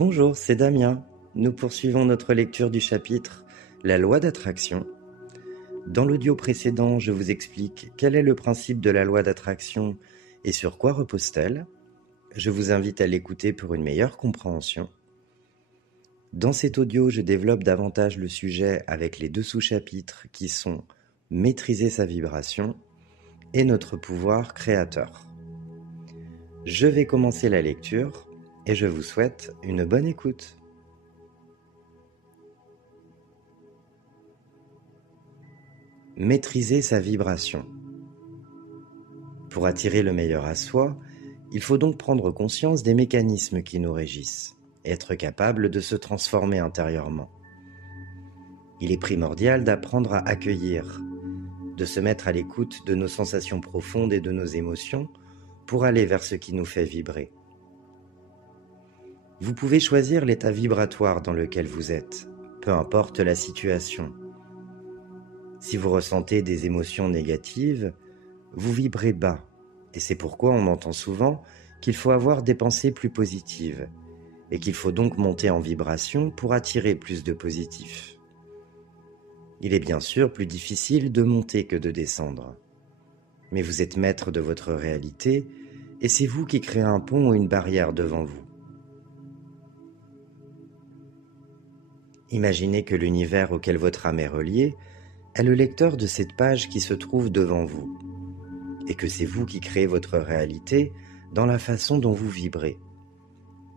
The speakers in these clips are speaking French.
Bonjour, c'est Damien. Nous poursuivons notre lecture du chapitre La loi d'attraction. Dans l'audio précédent, je vous explique quel est le principe de la loi d'attraction et sur quoi repose-t-elle. Je vous invite à l'écouter pour une meilleure compréhension. Dans cet audio, je développe davantage le sujet avec les deux sous-chapitres qui sont maîtriser sa vibration et notre pouvoir créateur. Je vais commencer la lecture et je vous souhaite une bonne écoute. Maîtriser sa vibration. Pour attirer le meilleur à soi, il faut donc prendre conscience des mécanismes qui nous régissent et être capable de se transformer intérieurement. Il est primordial d'apprendre à accueillir, de se mettre à l'écoute de nos sensations profondes et de nos émotions pour aller vers ce qui nous fait vibrer. Vous pouvez choisir l'état vibratoire dans lequel vous êtes, peu importe la situation. Si vous ressentez des émotions négatives, vous vibrez bas, et c'est pourquoi on entend souvent qu'il faut avoir des pensées plus positives, et qu'il faut donc monter en vibration pour attirer plus de positif. Il est bien sûr plus difficile de monter que de descendre, mais vous êtes maître de votre réalité, et c'est vous qui créez un pont ou une barrière devant vous. Imaginez que l'univers auquel votre âme est reliée est le lecteur de cette page qui se trouve devant vous, et que c'est vous qui créez votre réalité dans la façon dont vous vibrez.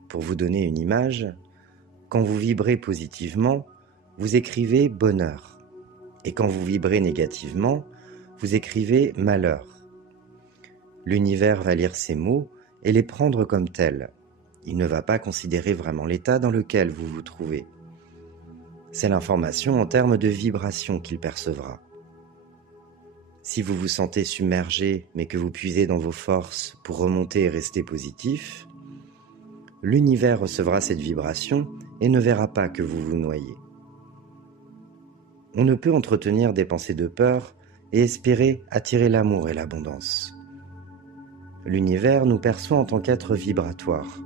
Pour vous donner une image, quand vous vibrez positivement, vous écrivez bonheur, et quand vous vibrez négativement, vous écrivez malheur. L'univers va lire ces mots et les prendre comme tels. Il ne va pas considérer vraiment l'état dans lequel vous vous trouvez. C'est l'information en termes de vibration qu'il percevra. Si vous vous sentez submergé, mais que vous puisez dans vos forces pour remonter et rester positif, l'univers recevra cette vibration et ne verra pas que vous vous noyez. On ne peut entretenir des pensées de peur et espérer attirer l'amour et l'abondance. L'univers nous perçoit en tant qu'être vibratoire.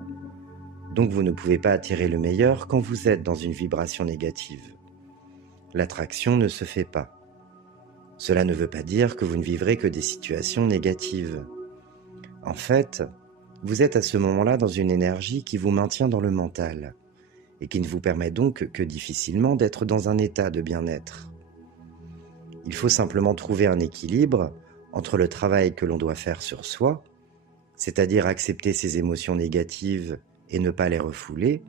Donc vous ne pouvez pas attirer le meilleur quand vous êtes dans une vibration négative. L'attraction ne se fait pas. Cela ne veut pas dire que vous ne vivrez que des situations négatives. En fait, vous êtes à ce moment-là dans une énergie qui vous maintient dans le mental et qui ne vous permet donc que difficilement d'être dans un état de bien-être. Il faut simplement trouver un équilibre entre le travail que l'on doit faire sur soi, c'est-à-dire accepter ses émotions négatives et ne pas les refouler,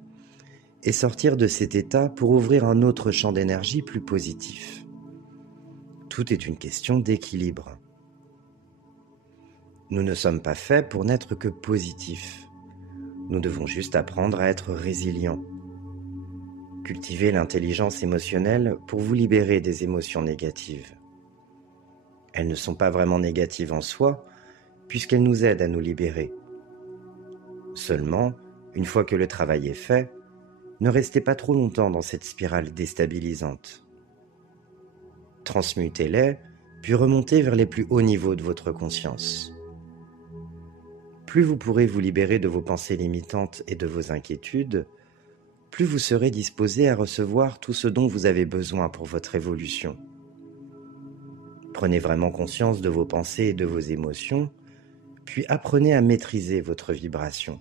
et sortir de cet état pour ouvrir un autre champ d'énergie plus positif. Tout est une question d'équilibre. Nous ne sommes pas faits pour n'être que positifs. Nous devons juste apprendre à être résilients. Cultivez l'intelligence émotionnelle pour vous libérer des émotions négatives. Elles ne sont pas vraiment négatives en soi, puisqu'elles nous aident à nous libérer. Seulement, une fois que le travail est fait, ne restez pas trop longtemps dans cette spirale déstabilisante. Transmutez-les, puis remontez vers les plus hauts niveaux de votre conscience. Plus vous pourrez vous libérer de vos pensées limitantes et de vos inquiétudes, plus vous serez disposé à recevoir tout ce dont vous avez besoin pour votre évolution. Prenez vraiment conscience de vos pensées et de vos émotions, puis apprenez à maîtriser votre vibration.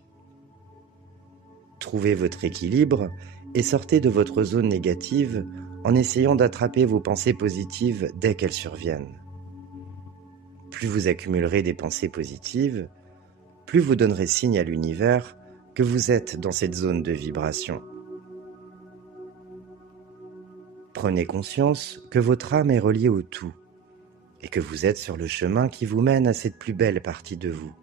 Trouvez votre équilibre et sortez de votre zone négative en essayant d'attraper vos pensées positives dès qu'elles surviennent. Plus vous accumulerez des pensées positives, plus vous donnerez signe à l'univers que vous êtes dans cette zone de vibration. Prenez conscience que votre âme est reliée au tout et que vous êtes sur le chemin qui vous mène à cette plus belle partie de vous.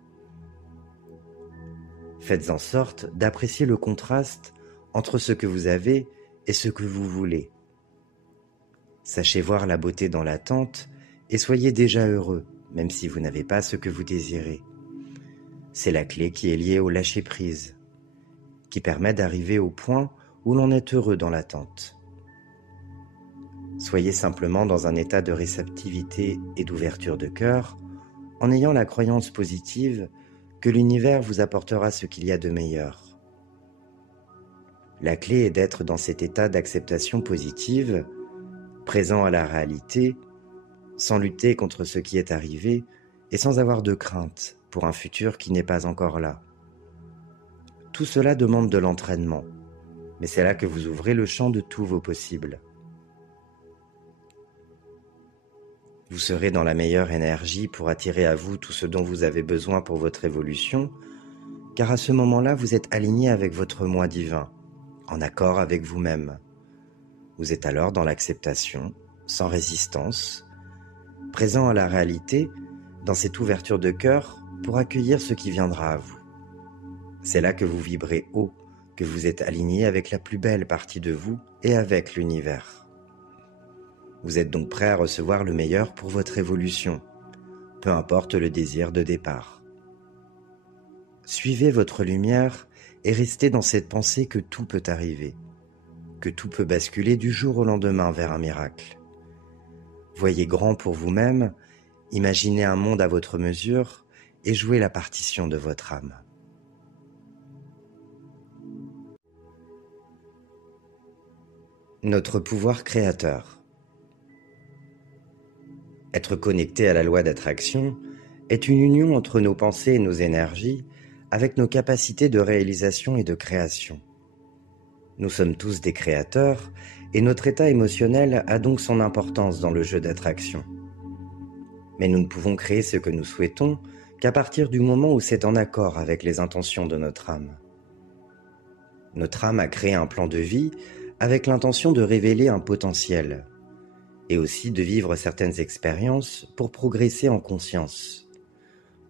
Faites en sorte d'apprécier le contraste entre ce que vous avez et ce que vous voulez. Sachez voir la beauté dans l'attente et soyez déjà heureux, même si vous n'avez pas ce que vous désirez. C'est la clé qui est liée au lâcher-prise, qui permet d'arriver au point où l'on est heureux dans l'attente. Soyez simplement dans un état de réceptivité et d'ouverture de cœur, en ayant la croyance positive que l'univers vous apportera ce qu'il y a de meilleur. La clé est d'être dans cet état d'acceptation positive, présent à la réalité, sans lutter contre ce qui est arrivé et sans avoir de crainte pour un futur qui n'est pas encore là. Tout cela demande de l'entraînement, mais c'est là que vous ouvrez le champ de tous vos possibles. Vous serez dans la meilleure énergie pour attirer à vous tout ce dont vous avez besoin pour votre évolution, car à ce moment-là, vous êtes aligné avec votre moi divin, en accord avec vous-même. Vous êtes alors dans l'acceptation, sans résistance, présent à la réalité, dans cette ouverture de cœur pour accueillir ce qui viendra à vous. C'est là que vous vibrez haut, que vous êtes aligné avec la plus belle partie de vous et avec l'univers. Vous êtes donc prêt à recevoir le meilleur pour votre évolution, peu importe le désir de départ. Suivez votre lumière et restez dans cette pensée que tout peut arriver, que tout peut basculer du jour au lendemain vers un miracle. Voyez grand pour vous-même, imaginez un monde à votre mesure et jouez la partition de votre âme. Notre pouvoir créateur. Être connecté à la loi d'attraction est une union entre nos pensées et nos énergies avec nos capacités de réalisation et de création. Nous sommes tous des créateurs et notre état émotionnel a donc son importance dans le jeu d'attraction. Mais nous ne pouvons créer ce que nous souhaitons qu'à partir du moment où c'est en accord avec les intentions de notre âme. Notre âme a créé un plan de vie avec l'intention de révéler un potentiel et aussi de vivre certaines expériences pour progresser en conscience,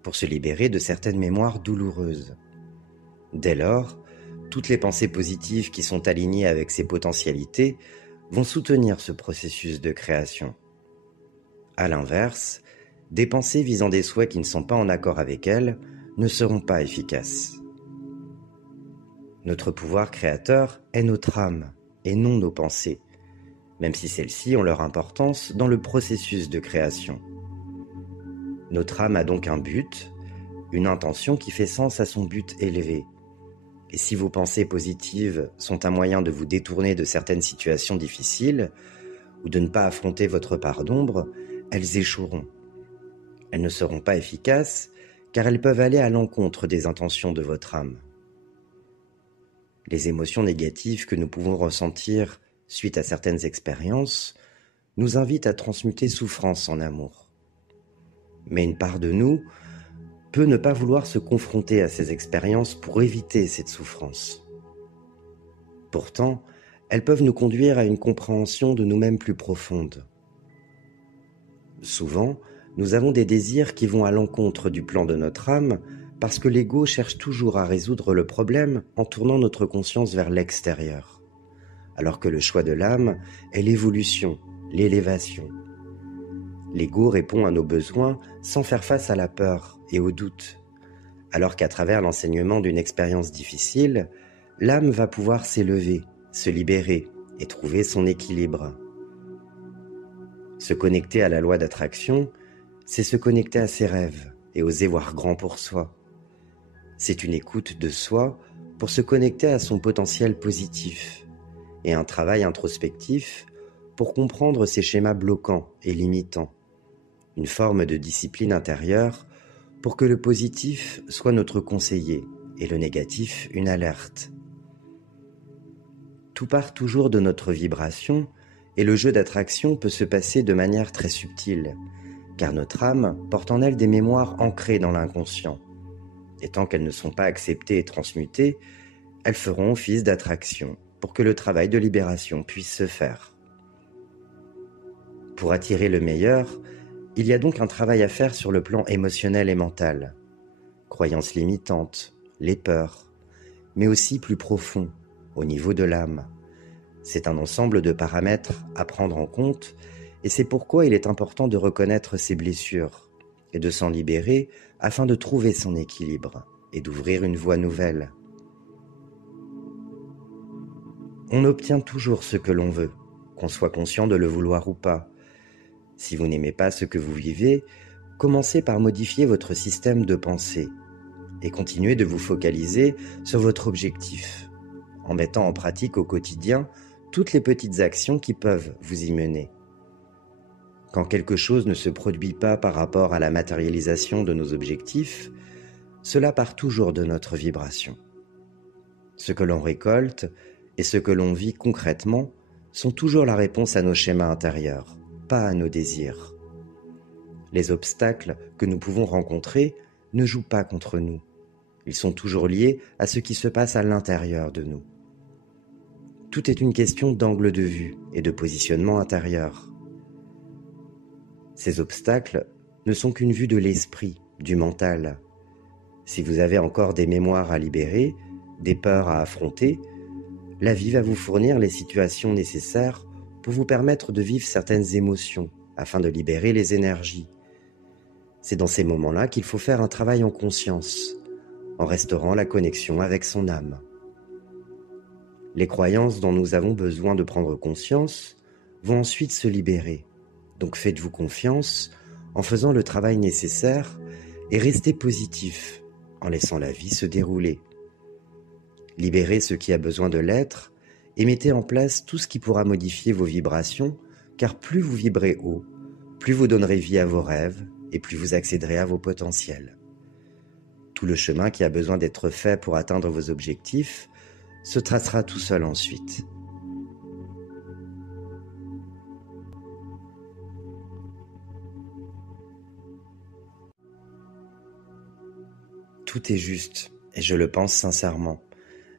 pour se libérer de certaines mémoires douloureuses. Dès lors, toutes les pensées positives qui sont alignées avec ces potentialités vont soutenir ce processus de création. À l'inverse, des pensées visant des souhaits qui ne sont pas en accord avec elles ne seront pas efficaces. Notre pouvoir créateur est notre âme et non nos pensées, même si celles-ci ont leur importance dans le processus de création. Notre âme a donc un but, une intention qui fait sens à son but élevé. Et si vos pensées positives sont un moyen de vous détourner de certaines situations difficiles ou de ne pas affronter votre part d'ombre, elles échoueront. Elles ne seront pas efficaces car elles peuvent aller à l'encontre des intentions de votre âme. Les émotions négatives que nous pouvons ressentir suite à certaines expériences nous invitent à transmuter souffrance en amour. Mais une part de nous peut ne pas vouloir se confronter à ces expériences pour éviter cette souffrance. Pourtant, elles peuvent nous conduire à une compréhension de nous-mêmes plus profonde. Souvent, nous avons des désirs qui vont à l'encontre du plan de notre âme parce que l'ego cherche toujours à résoudre le problème en tournant notre conscience vers l'extérieur, alors que le choix de l'âme est l'évolution, l'élévation. L'ego répond à nos besoins sans faire face à la peur et au doute, alors qu'à travers l'enseignement d'une expérience difficile, l'âme va pouvoir s'élever, se libérer et trouver son équilibre. Se connecter à la loi d'attraction, c'est se connecter à ses rêves et oser voir grand pour soi. C'est une écoute de soi pour se connecter à son potentiel positif et un travail introspectif pour comprendre ses schémas bloquants et limitants. Une forme de discipline intérieure pour que le positif soit notre conseiller et le négatif une alerte. Tout part toujours de notre vibration et le jeu d'attraction peut se passer de manière très subtile, car notre âme porte en elle des mémoires ancrées dans l'inconscient. Et tant qu'elles ne sont pas acceptées et transmutées, elles feront office d'attraction pour que le travail de libération puisse se faire. Pour attirer le meilleur, il y a donc un travail à faire sur le plan émotionnel et mental. Croyances limitantes, les peurs, mais aussi plus profond, au niveau de l'âme. C'est un ensemble de paramètres à prendre en compte et c'est pourquoi il est important de reconnaître ses blessures et de s'en libérer afin de trouver son équilibre et d'ouvrir une voie nouvelle. On obtient toujours ce que l'on veut, qu'on soit conscient de le vouloir ou pas. Si vous n'aimez pas ce que vous vivez, commencez par modifier votre système de pensée et continuez de vous focaliser sur votre objectif, en mettant en pratique au quotidien toutes les petites actions qui peuvent vous y mener. Quand quelque chose ne se produit pas par rapport à la matérialisation de nos objectifs, cela part toujours de notre vibration. Ce que l'on récolte et ce que l'on vit concrètement sont toujours la réponse à nos schémas intérieurs, pas à nos désirs. Les obstacles que nous pouvons rencontrer ne jouent pas contre nous. Ils sont toujours liés à ce qui se passe à l'intérieur de nous. Tout est une question d'angle de vue et de positionnement intérieur. Ces obstacles ne sont qu'une vue de l'esprit, du mental. Si vous avez encore des mémoires à libérer, des peurs à affronter, la vie va vous fournir les situations nécessaires pour vous permettre de vivre certaines émotions afin de libérer les énergies. C'est dans ces moments-là qu'il faut faire un travail en conscience, en restaurant la connexion avec son âme. Les croyances dont nous avons besoin de prendre conscience vont ensuite se libérer. Donc faites-vous confiance en faisant le travail nécessaire et restez positif en laissant la vie se dérouler. Libérez ce qui a besoin de l'être et mettez en place tout ce qui pourra modifier vos vibrations, car plus vous vibrez haut, plus vous donnerez vie à vos rêves et plus vous accéderez à vos potentiels. Tout le chemin qui a besoin d'être fait pour atteindre vos objectifs se tracera tout seul ensuite. Tout est juste, et je le pense sincèrement,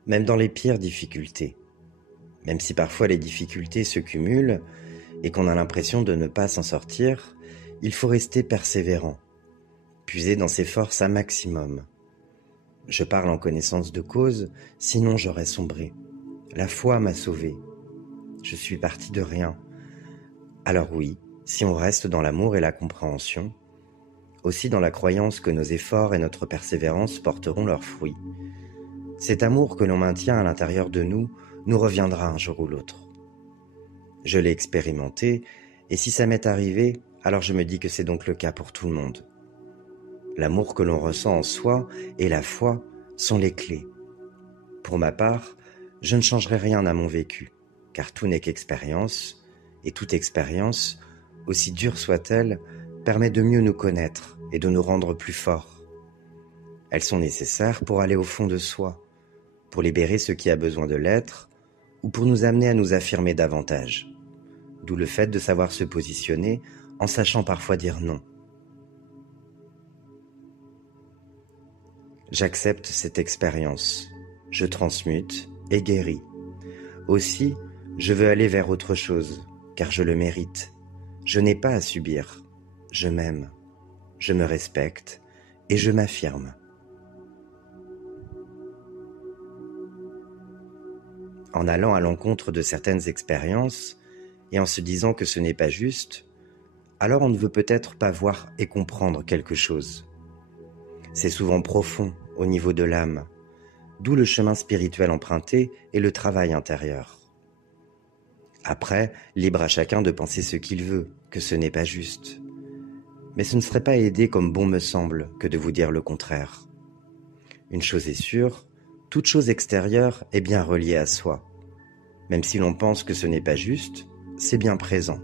même dans les pires difficultés. Même si parfois les difficultés se cumulent et qu'on a l'impression de ne pas s'en sortir, il faut rester persévérant, puiser dans ses forces un maximum. Je parle en connaissance de cause, sinon j'aurais sombré. La foi m'a sauvé. Je suis parti de rien. Alors oui, si on reste dans l'amour et la compréhension, aussi dans la croyance que nos efforts et notre persévérance porteront leurs fruits, cet amour que l'on maintient à l'intérieur de nous nous reviendra un jour ou l'autre. Je l'ai expérimenté, et si ça m'est arrivé, alors je me dis que c'est donc le cas pour tout le monde. L'amour que l'on ressent en soi et la foi sont les clés. Pour ma part, je ne changerai rien à mon vécu, car tout n'est qu'expérience, et toute expérience, aussi dure soit-elle, permet de mieux nous connaître et de nous rendre plus forts. Elles sont nécessaires pour aller au fond de soi, pour libérer ce qui a besoin de l'être, ou pour nous amener à nous affirmer davantage. D'où le fait de savoir se positionner en sachant parfois dire non. J'accepte cette expérience, je transmute et guéris. Aussi, je veux aller vers autre chose, car je le mérite. Je n'ai pas à subir, je m'aime, je me respecte et je m'affirme. En allant à l'encontre de certaines expériences et en se disant que ce n'est pas juste, alors on ne veut peut-être pas voir et comprendre quelque chose. C'est souvent profond au niveau de l'âme, d'où le chemin spirituel emprunté et le travail intérieur. Après, libre à chacun de penser ce qu'il veut, que ce n'est pas juste. Mais ce ne serait pas aider comme bon me semble que de vous dire le contraire. Une chose est sûre, toute chose extérieure est bien reliée à soi. Même si l'on pense que ce n'est pas juste, c'est bien présent.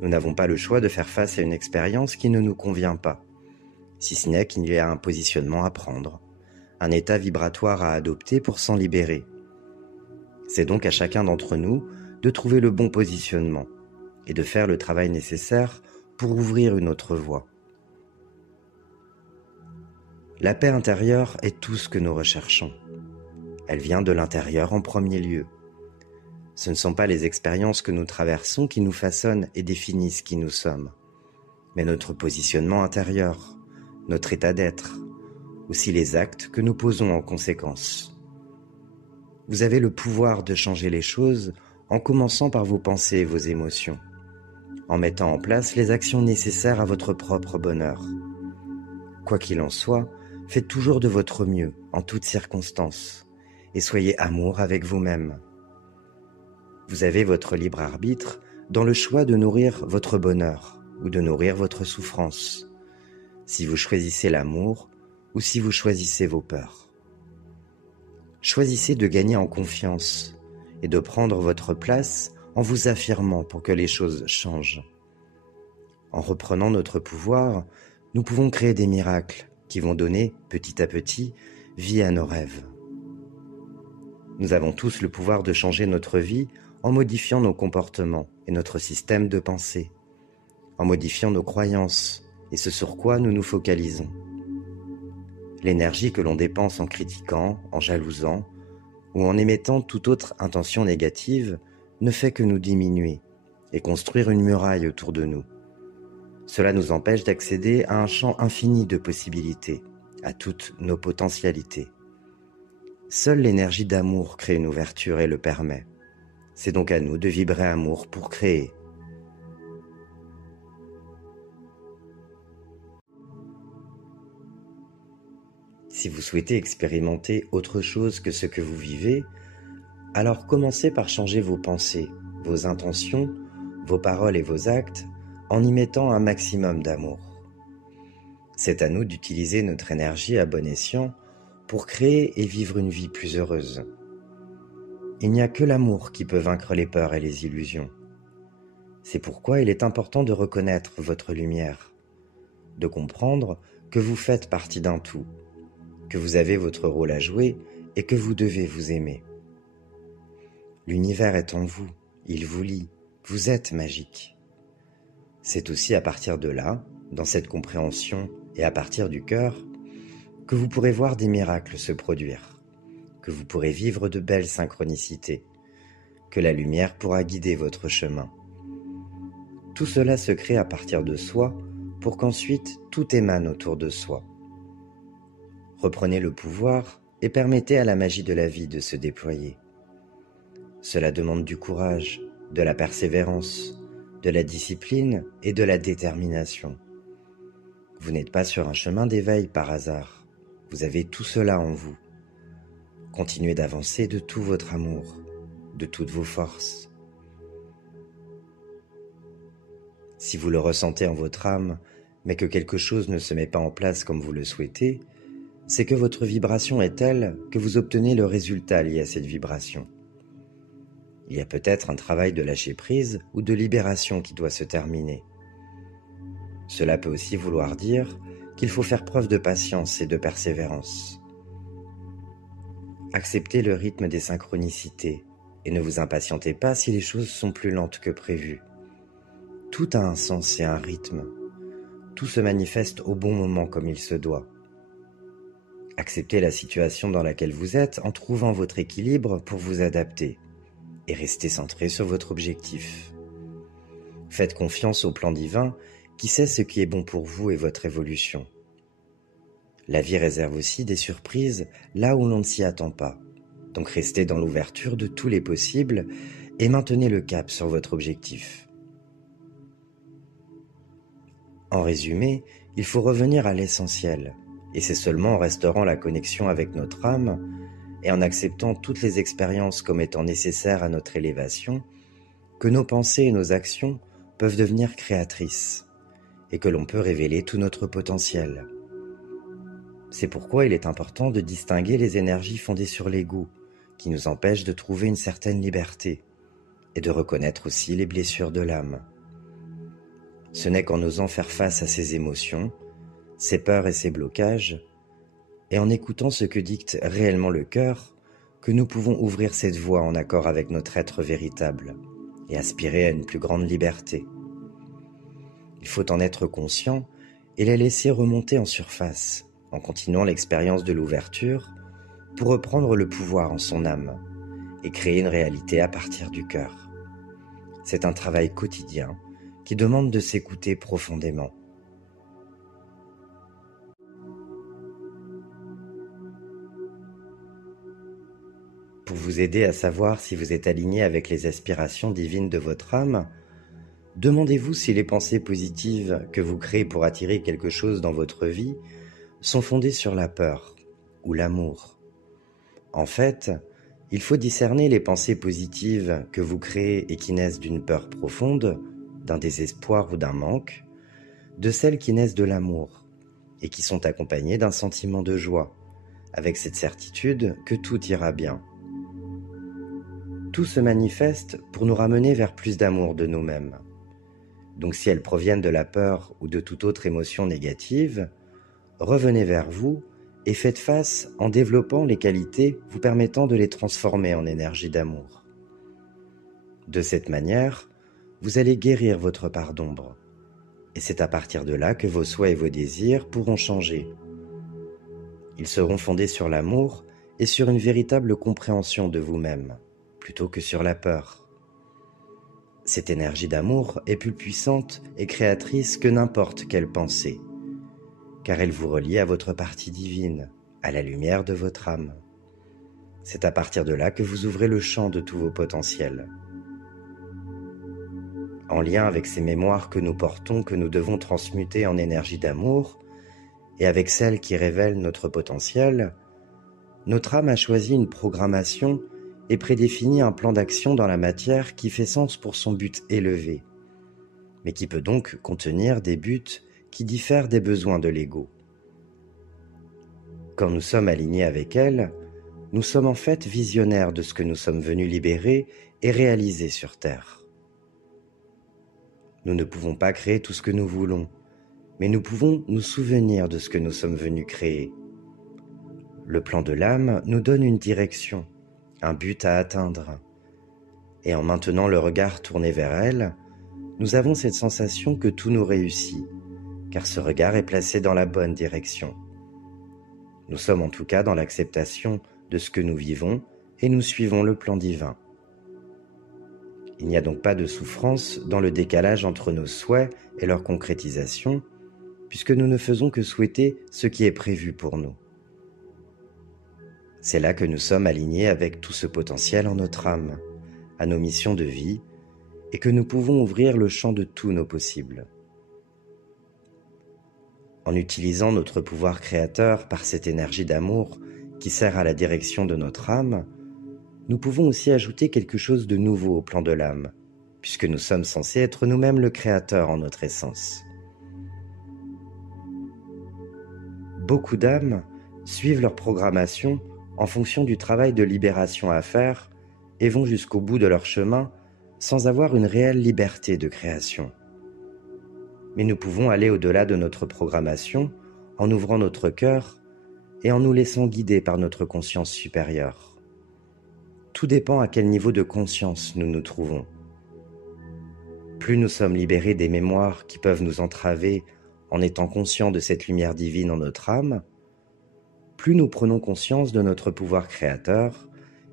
Nous n'avons pas le choix de faire face à une expérience qui ne nous convient pas, si ce n'est qu'il y a un positionnement à prendre, un état vibratoire à adopter pour s'en libérer. C'est donc à chacun d'entre nous de trouver le bon positionnement et de faire le travail nécessaire pour ouvrir une autre voie. La paix intérieure est tout ce que nous recherchons. Elle vient de l'intérieur en premier lieu. Ce ne sont pas les expériences que nous traversons qui nous façonnent et définissent qui nous sommes, mais notre positionnement intérieur, notre état d'être, aussi les actes que nous posons en conséquence. Vous avez le pouvoir de changer les choses en commençant par vos pensées et vos émotions, en mettant en place les actions nécessaires à votre propre bonheur. Quoi qu'il en soit, faites toujours de votre mieux en toutes circonstances et soyez amour avec vous-même. Vous avez votre libre arbitre dans le choix de nourrir votre bonheur ou de nourrir votre souffrance, si vous choisissez l'amour ou si vous choisissez vos peurs. Choisissez de gagner en confiance et de prendre votre place en vous affirmant pour que les choses changent. En reprenant notre pouvoir, nous pouvons créer des miracles qui vont donner, petit à petit, vie à nos rêves. Nous avons tous le pouvoir de changer notre vie en modifiant nos comportements et notre système de pensée, en modifiant nos croyances et ce sur quoi nous nous focalisons. L'énergie que l'on dépense en critiquant, en jalousant ou en émettant toute autre intention négative ne fait que nous diminuer et construire une muraille autour de nous. Cela nous empêche d'accéder à un champ infini de possibilités, à toutes nos potentialités. Seule l'énergie d'amour crée une ouverture et le permet. C'est donc à nous de vibrer amour pour créer. Si vous souhaitez expérimenter autre chose que ce que vous vivez, alors commencez par changer vos pensées, vos intentions, vos paroles et vos actes en y mettant un maximum d'amour. C'est à nous d'utiliser notre énergie à bon escient pour créer et vivre une vie plus heureuse. Il n'y a que l'amour qui peut vaincre les peurs et les illusions. C'est pourquoi il est important de reconnaître votre lumière, de comprendre que vous faites partie d'un tout, que vous avez votre rôle à jouer et que vous devez vous aimer. L'univers est en vous, il vous lie, vous êtes magique. C'est aussi à partir de là, dans cette compréhension et à partir du cœur, que vous pourrez voir des miracles se produire, que vous pourrez vivre de belles synchronicités, que la lumière pourra guider votre chemin. Tout cela se crée à partir de soi pour qu'ensuite tout émane autour de soi. Reprenez le pouvoir et permettez à la magie de la vie de se déployer. Cela demande du courage, de la persévérance, de la discipline et de la détermination. Vous n'êtes pas sur un chemin d'éveil par hasard. Vous avez tout cela en vous. Continuez d'avancer de tout votre amour, de toutes vos forces. Si vous le ressentez en votre âme, mais que quelque chose ne se met pas en place comme vous le souhaitez, c'est que votre vibration est telle que vous obtenez le résultat lié à cette vibration. Il y a peut-être un travail de lâcher prise ou de libération qui doit se terminer. Cela peut aussi vouloir dire qu'il faut faire preuve de patience et de persévérance. Acceptez le rythme des synchronicités et ne vous impatientez pas si les choses sont plus lentes que prévu. Tout a un sens et un rythme. Tout se manifeste au bon moment comme il se doit. Acceptez la situation dans laquelle vous êtes en trouvant votre équilibre pour vous adapter et restez centré sur votre objectif. Faites confiance au plan divin qui sait ce qui est bon pour vous et votre évolution. La vie réserve aussi des surprises là où l'on ne s'y attend pas. Donc restez dans l'ouverture de tous les possibles et maintenez le cap sur votre objectif. En résumé, il faut revenir à l'essentiel, et c'est seulement en restaurant la connexion avec notre âme et en acceptant toutes les expériences comme étant nécessaires à notre élévation que nos pensées et nos actions peuvent devenir créatrices et que l'on peut révéler tout notre potentiel. C'est pourquoi il est important de distinguer les énergies fondées sur l'ego, qui nous empêchent de trouver une certaine liberté, et de reconnaître aussi les blessures de l'âme. Ce n'est qu'en osant faire face à ses émotions, ses peurs et ses blocages, et en écoutant ce que dicte réellement le cœur, que nous pouvons ouvrir cette voie en accord avec notre être véritable et aspirer à une plus grande liberté. Il faut en être conscient et la laisser remonter en surface, en continuant l'expérience de l'ouverture pour reprendre le pouvoir en son âme et créer une réalité à partir du cœur. C'est un travail quotidien qui demande de s'écouter profondément. Pour vous aider à savoir si vous êtes aligné avec les aspirations divines de votre âme, demandez-vous si les pensées positives que vous créez pour attirer quelque chose dans votre vie sont fondées sur la peur ou l'amour. En fait, il faut discerner les pensées positives que vous créez et qui naissent d'une peur profonde, d'un désespoir ou d'un manque, de celles qui naissent de l'amour et qui sont accompagnées d'un sentiment de joie, avec cette certitude que tout ira bien. Tout se manifeste pour nous ramener vers plus d'amour de nous-mêmes. Donc si elles proviennent de la peur ou de toute autre émotion négative, revenez vers vous et faites face en développant les qualités vous permettant de les transformer en énergie d'amour. De cette manière, vous allez guérir votre part d'ombre. Et c'est à partir de là que vos souhaits et vos désirs pourront changer. Ils seront fondés sur l'amour et sur une véritable compréhension de vous-même, plutôt que sur la peur. Cette énergie d'amour est plus puissante et créatrice que n'importe quelle pensée, car elle vous relie à votre partie divine, à la lumière de votre âme. C'est à partir de là que vous ouvrez le champ de tous vos potentiels. En lien avec ces mémoires que nous portons, que nous devons transmuter en énergie d'amour, et avec celles qui révèlent notre potentiel, notre âme a choisi une programmation et prédéfini un plan d'action dans la matière qui fait sens pour son but élevé, mais qui peut donc contenir des buts qui diffèrent des besoins de l'ego. Quand nous sommes alignés avec elle, nous sommes en fait visionnaires de ce que nous sommes venus libérer et réaliser sur Terre. Nous ne pouvons pas créer tout ce que nous voulons, mais nous pouvons nous souvenir de ce que nous sommes venus créer. Le plan de l'âme nous donne une direction, un but à atteindre. Et en maintenant le regard tourné vers elle, nous avons cette sensation que tout nous réussit, car ce regard est placé dans la bonne direction. Nous sommes en tout cas dans l'acceptation de ce que nous vivons et nous suivons le plan divin. Il n'y a donc pas de souffrance dans le décalage entre nos souhaits et leur concrétisation, puisque nous ne faisons que souhaiter ce qui est prévu pour nous. C'est là que nous sommes alignés avec tout ce potentiel en notre âme, à nos missions de vie, et que nous pouvons ouvrir le champ de tous nos possibles. En utilisant notre pouvoir créateur par cette énergie d'amour qui sert à la direction de notre âme, nous pouvons aussi ajouter quelque chose de nouveau au plan de l'âme, puisque nous sommes censés être nous-mêmes le créateur en notre essence. Beaucoup d'âmes suivent leur programmation en fonction du travail de libération à faire et vont jusqu'au bout de leur chemin sans avoir une réelle liberté de création. Mais nous pouvons aller au-delà de notre programmation en ouvrant notre cœur et en nous laissant guider par notre conscience supérieure. Tout dépend à quel niveau de conscience nous nous trouvons. Plus nous sommes libérés des mémoires qui peuvent nous entraver en étant conscients de cette lumière divine en notre âme, plus nous prenons conscience de notre pouvoir créateur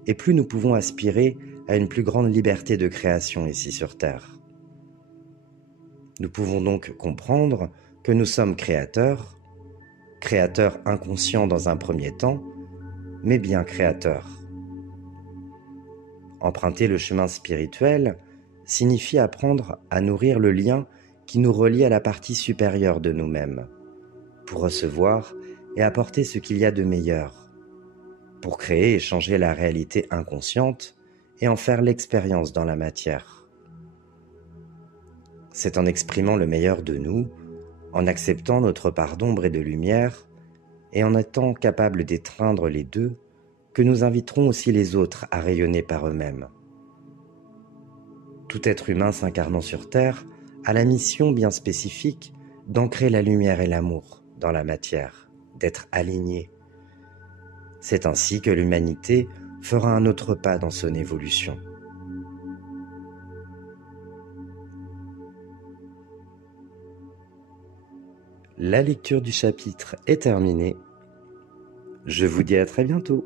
et plus nous pouvons aspirer à une plus grande liberté de création ici sur Terre. Nous pouvons donc comprendre que nous sommes créateurs inconscients dans un premier temps, mais bien créateurs. Emprunter le chemin spirituel signifie apprendre à nourrir le lien qui nous relie à la partie supérieure de nous-mêmes, pour recevoir et apporter ce qu'il y a de meilleur, pour créer et changer la réalité inconsciente et en faire l'expérience dans la matière. C'est en exprimant le meilleur de nous, en acceptant notre part d'ombre et de lumière, et en étant capables d'étreindre les deux, que nous inviterons aussi les autres à rayonner par eux-mêmes. Tout être humain s'incarnant sur Terre a la mission bien spécifique d'ancrer la lumière et l'amour dans la matière, d'être aligné. C'est ainsi que l'humanité fera un autre pas dans son évolution. La lecture du chapitre est terminée. Je vous dis à très bientôt.